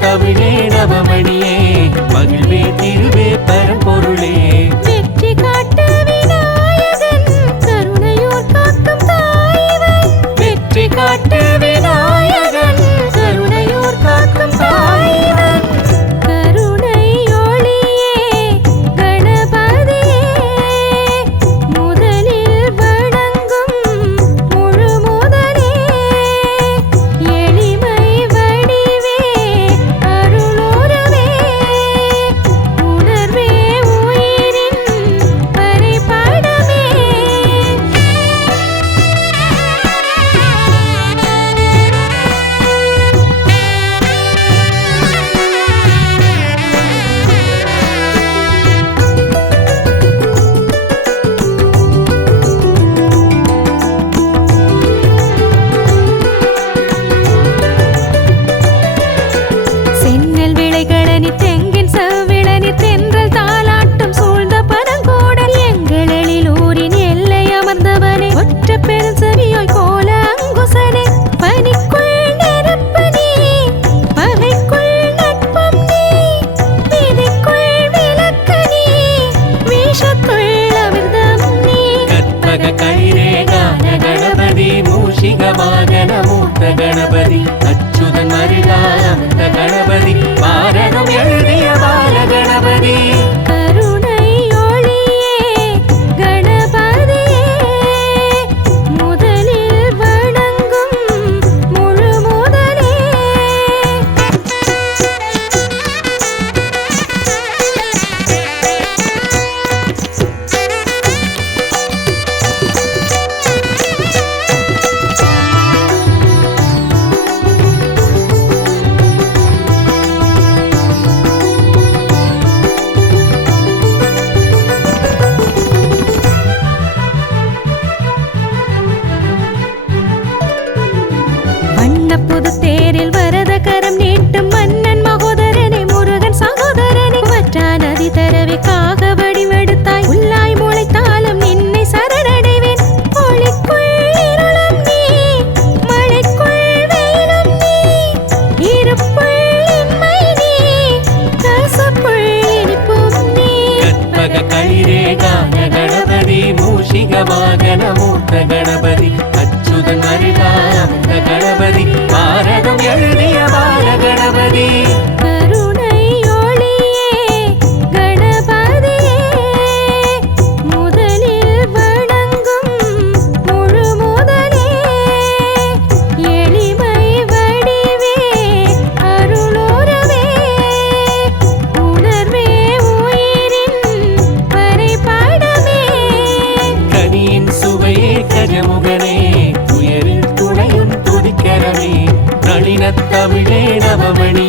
தமிழே நவமணியே மகிழ்வே திருவே பரம்பொருளே. மங்களமான மூர்த்த கணபதி அச்சுதன் மருகா அதிக வாகன மூர்த்த கணபதி அச்சுதன் வருகாந்த கணபதி பாரதம் எழுதிய பால கணபதி தமிழே நவமணி